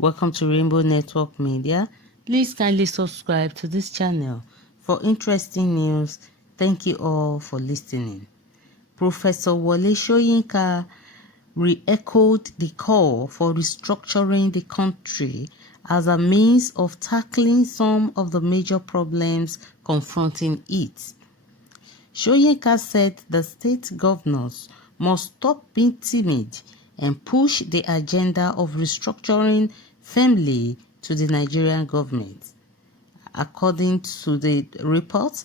Welcome to Rainbow Network Media. Please kindly subscribe to this channel for interesting news. Thank you all for listening. Professor Wole Soyinka re-echoed the call for restructuring the country as a means of tackling some of the major problems confronting it. Soyinka said the state governors must stop being timid and push the agenda of restructuring firmly to the Nigerian government. According to the report,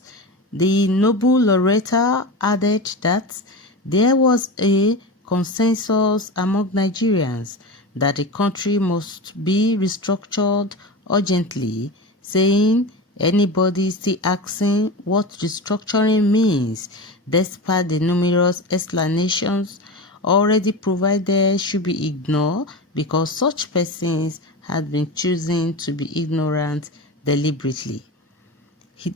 the Nobel laureate added that there was a consensus among Nigerians that the country must be restructured urgently, saying anybody still asking what restructuring means, despite the numerous explanations already provided, should be ignored because such persons had been choosing to be ignorant deliberately.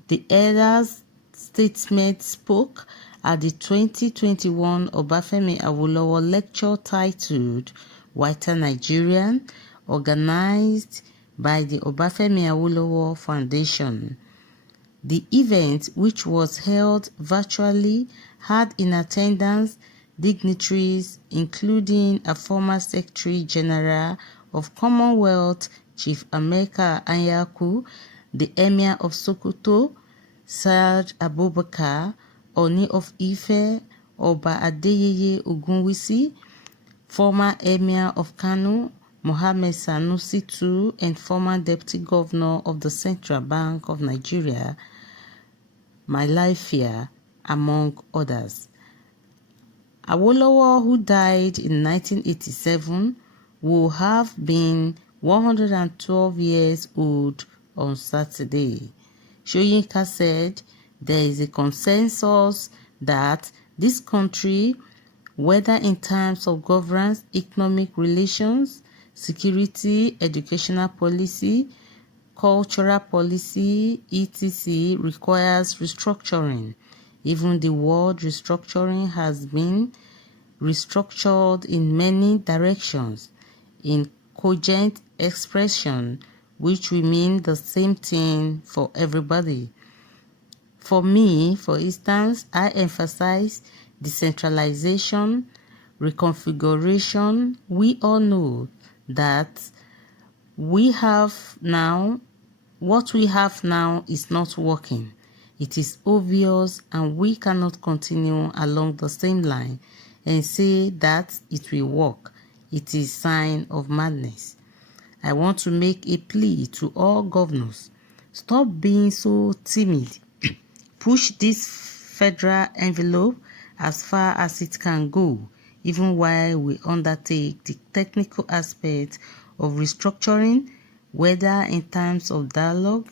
The elder's statement spoke at the 2021 Obafemi Awolowo lecture titled Whiter Nigerian, organized by the Obafemi Awolowo Foundation. The event, which was held virtually, had in attendance dignitaries including a former Secretary General of Commonwealth, Chief Emeka Anyaku, the Emir of Sokoto, Saad Abubakar, Oni of Ife, Oba Adeyeye Ogunwusi, former Emir of Kano, Mohammed Sanusi II, and former Deputy Governor of the Central Bank of Nigeria, Malafia, among others. Awolowo, who died in 1987, will have been 112 years old on Saturday. Soyinka said there is a consensus that this country, whether in terms of governance, economic relations, security, educational policy, cultural policy, etc., requires restructuring. Even the word restructuring has been restructured in many directions in cogent expression, which will mean the same thing for everybody. For me, for instance, I emphasize decentralization, reconfiguration. We all know that what we have now is not working. It is obvious, and we cannot continue along the same line and say that it will work. It is a sign of madness. I want to make a plea to all governors. Stop being so timid. Push this federal envelope as far as it can go, even while we undertake the technical aspects of restructuring, whether in terms of dialogue,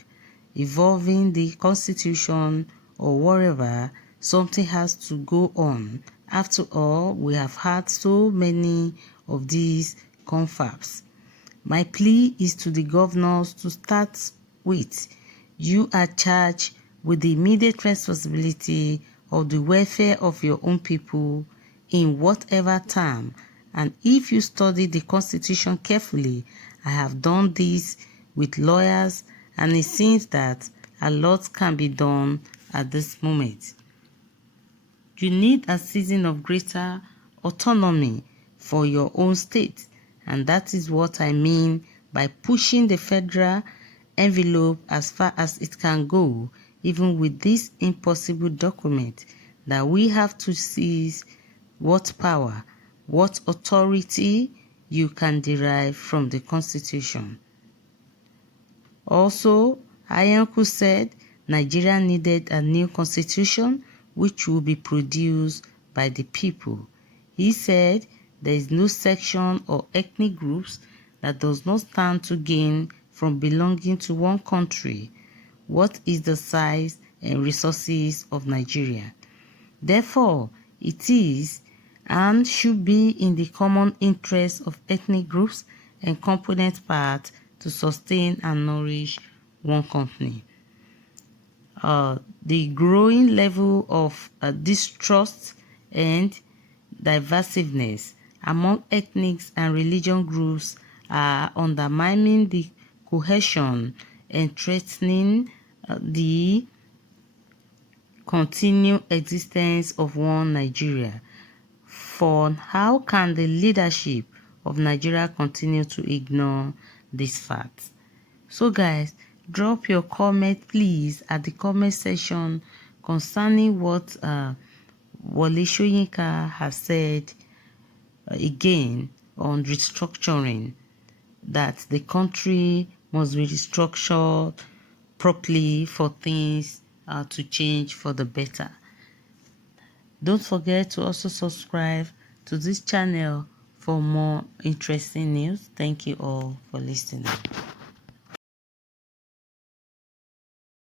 evolving the constitution, or whatever. Something has to go on. After all, we have had so many of these confabs. My plea is to the governors to start with. You are charged with the immediate responsibility of the welfare of your own people in whatever term. And if you study the Constitution carefully, I have done this with lawyers, and it seems that a lot can be done at this moment. You need a season of greater autonomy for your own state, and that is what I mean by pushing the federal envelope as far as it can go, even with this impossible document, that we have to seize what power, what authority you can derive from the Constitution. Also, Anyaku said Nigeria needed a new constitution which will be produced by the people. He said there is no section or ethnic groups that does not stand to gain from belonging to one country. What is the size and resources of Nigeria? Therefore, it is and should be in the common interest of ethnic groups and component parts to sustain and nourish one company. The growing level of distrust and divisiveness among ethnic and religion groups are undermining the cohesion and threatening the continued existence of one Nigeria. For how can the leadership of Nigeria continue to ignore these facts? So guys, drop your comment please at the comment section concerning what Wole Soyinka has said again on restructuring, that the country must be restructured properly for things to change for the better. Don't forget to also subscribe to this channel for more interesting news. Thank you all for listening.